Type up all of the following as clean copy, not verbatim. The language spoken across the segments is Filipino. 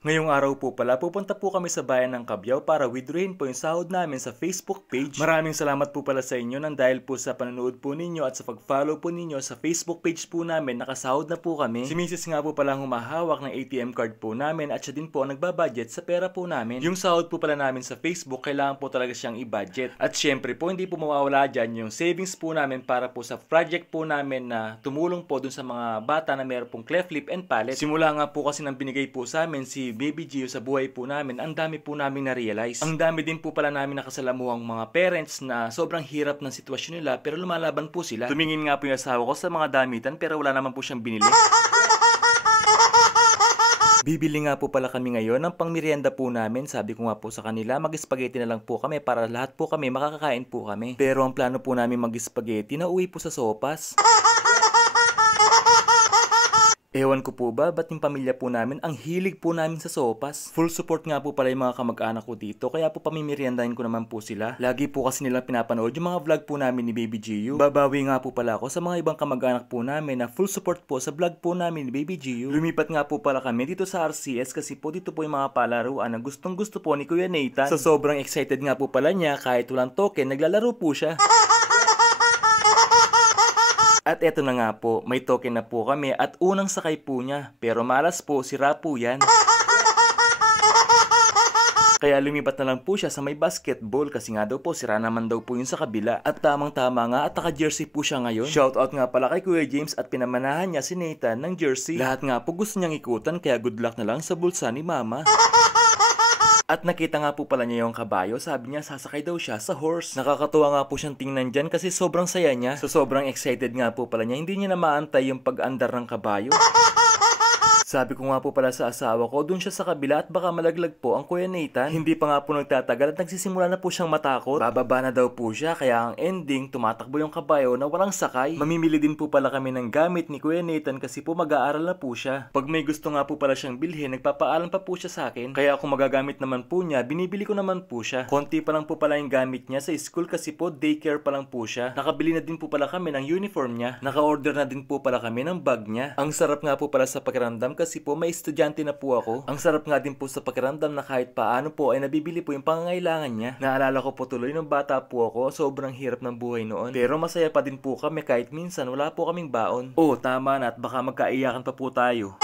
Ngayong araw po pala, pupunta po kami sa bayan ng Cabiao para withdrawin po yung sahod namin sa Facebook page. Maraming salamat po pala sa inyo nang dahil po sa panonood po ninyo at sa pag-follow po ninyo sa Facebook page po namin, nakasahod na po kami. Si Mrs. nga po pala ang humahawak ng ATM card po namin at siya din po ang nagbabudget sa pera po namin. Yung sahod po pala namin sa Facebook, kailangan po talaga siyang i-budget. At syempre po, hindi po mawawala dyan yung savings po namin para po sa project po namin na tumulong po dun sa mga bata na meron pong cleft lip and palate. Simula nga po kasi nang binigay po sa amin si Baby Gio sa buhay po namin, ang dami po namin na-realize. Ang dami din po pala namin nakasalamuhang mga parents na sobrang hirap ng sitwasyon nila pero lumalaban po sila. Tumingin nga po yung asawa ko sa mga damitan pero wala naman po siyang binili. Bibili nga po pala kami ngayon ng pangmerienda po namin. Sabi ko nga po sa kanila, mag-spaghetti na lang po kami para lahat po kami makakakain po kami. Pero ang plano po namin mag-spaghetti na uwi po sa sopas. Ewan ko po ba, ba't yung pamilya po namin, ang hilig po namin sa sopas. Full support nga po pala yung mga kamag-anak ko dito, kaya po pamimeriendahin ko naman po sila. Lagi po kasi nilang pinapanood yung mga vlog po namin ni Baby Gio. Babawi nga po pala ako sa mga ibang kamag-anak po namin na full support po sa vlog po namin ni Baby Gio. Lumipat nga po pala kami dito sa RCS kasi po dito po yung mga palaruan na gustong gusto po ni Kuya Nathan. Sa sobrang excited nga po pala niya, kahit walang token, naglalaro po siya. At eto na nga po, may token na po kami at unang sakay po niya. Pero malas po, sira po yan. Kaya lumipat na lang po siya sa may basketball kasi nga daw po sira naman daw po yun sa kabila. At tamang-tama nga at naka-jersey po siya ngayon. Shoutout nga pala kay Kuya James at pinamanahan niya si Nathan ng jersey. Lahat nga po gusto niyang ikutan kaya good luck na lang sa bulsa ni Mama. At nakita nga po pala niya yung kabayo, sabi niya sasakay daw siya sa horse. Nakakatuwa nga po siyang tingnan dyan kasi sobrang saya niya. So sobrang excited nga po pala niya, hindi niya na maantay yung pag-andar ng kabayo. Sabi ko nga po pala sa asawa ko, dun siya sa kabila at baka malaglag po ang Kuya Nathan. Hindi pa nga po nagtatagal at nagsisimula na po siyang matakot. Bababa na daw po siya kaya ang ending, tumatakbo yung kabayo na walang sakay. Mamimili din po pala kami ng gamit ni Kuya Nathan kasi po mag-aaral na po siya. Pag may gusto nga po pala siyang bilhin, nagpapaalam pa po siya sa akin. Kaya kung magagamit naman po niya, binibili ko naman po siya. Konti pa lang po pala yung gamit niya sa school kasi po daycare pa lang po siya. Nakabili na din po pala kami ng uniform niya. Naka-order na din po pala kami ng bag niya. Ang sarap nga po pala sa pakiramdam kasi po may estudyante na po ako. Ang sarap nga din po sa pakiramdam na kahit paano po ay nabibili po yung pangangailangan niya. Naalala ko po tuloy nung bata po ako, sobrang hirap ng buhay noon. Pero masaya pa din po kami kahit minsan wala po kaming baon. Oh, tama na at baka magkaiyakan pa po tayo.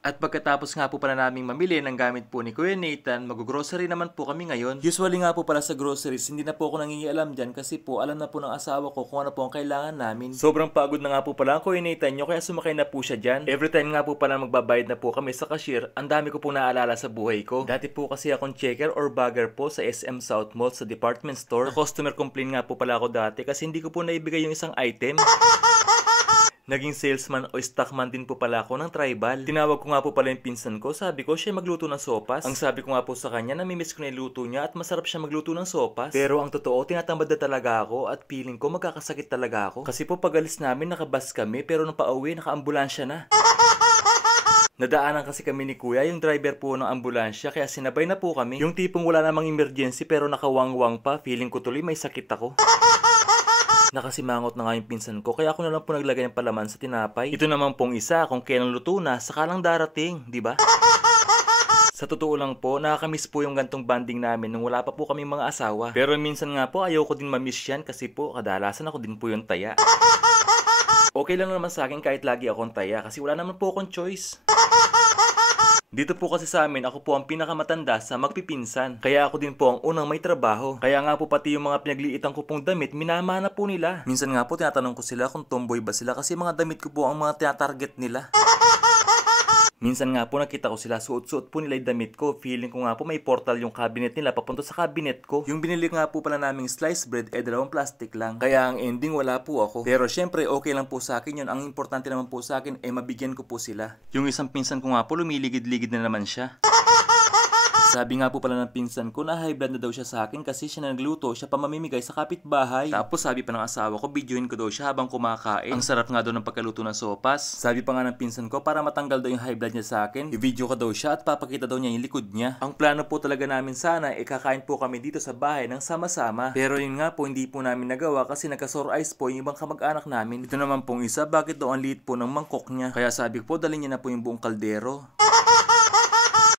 At pagkatapos nga po pala naming mamili ng gamit po ni Kuya Nathan, mag-grocery naman po kami ngayon. Usually nga po pala sa groceries, hindi na po ako nangingialam dyan kasi po alam na po ng asawa ko kung ano po ang kailangan namin. Sobrang pagod na nga po pala ang Kuya Nathan nyo kaya sumakay na po siya dyan. Every time nga po pala magbabayad na po kami sa cashier, ang dami ko po naalala sa buhay ko. Dati po kasi akong checker or bagger po sa SM South Mall sa department store. Na customer complaint nga po pala ako dati kasi hindi ko po naibigay yung isang item. Naging salesman o stockman din po pala ako ng Tribal. Tinawag ko nga po pala yung pinsan ko. Sabi ko siya magluto ng sopas. Ang sabi ko nga po sa kanya, namimiss ko na yung luto niya at masarap siya magluto ng sopas. Pero ang totoo, tinatamad na talaga ako at feeling ko magkakasakit talaga ako. Kasi po pag-alis namin nakabus kami pero nung pauwi naka-ambulansya na. Nadaanan kasi kami ni Kuya, yung driver po ng ambulansya kaya sinabay na po kami. Yung tipong wala namang emergency pero nakawangwang pa. Feeling ko tuloy may sakit ako. Nakasimangot na nga yung pinsan ko kaya ako na lang po naglagay ng palaman sa tinapay. Ito naman pong isa kung kailan luto na saka lang darating, di ba? Sa totoo lang po, nakakamiss po yung gantong banding namin nung wala pa po kami mga asawa. Pero minsan nga po ayaw ko din mamiss yan kasi po kadalasan ako din po yung taya. Okay lang naman sa akin kahit lagi akong taya kasi wala naman po akong choice. Dito po kasi sa amin, ako po ang pinakamatanda sa magpipinsan. Kaya ako din po ang unang may trabaho. Kaya nga po pati yung mga pinagliitan ko pong damit, minamana po nila. Minsan nga po tinatanong ko sila kung tomboy ba sila kasi mga damit ko po ang mga tinatarget nila. Minsan nga po nakita ko sila, suot-suot po nila yung damit ko. Feeling ko nga po may portal yung cabinet nila papunta sa cabinet ko. Yung binili nga po pala naming sliced bread dalawang plastic lang. Kaya ang ending wala po ako. Pero syempre okay lang po sa akin yun. Ang importante naman po sa akin mabigyan ko po sila. Yung isang pinsan ko nga po lumiligid-ligid na naman siya. Sabi nga po pala ng pinsan ko na high blood na daw siya sa akin kasi siya na nagluto, siya pa mamimigay sa kapitbahay. Tapos sabi pa ng asawa ko, videoin ko daw siya habang kumakain. Ang sarap nga daw ng pagkaluto ng sopas. Sabi pa nga ng pinsan ko, para matanggal daw yung high blood niya sa akin, i-video ko daw siya at papakita daw niya yung likod niya. Ang plano po talaga namin sana, kakain po kami dito sa bahay ng sama-sama. Pero yun nga po, hindi po namin nagawa kasi nagka-sore eyes po yung ibang kamag-anak namin. Ito naman pong isa, bakit daw ang liit po ng mangkok niya? Kaya sabi ko po, dalhin niya na po yung buong kaldero.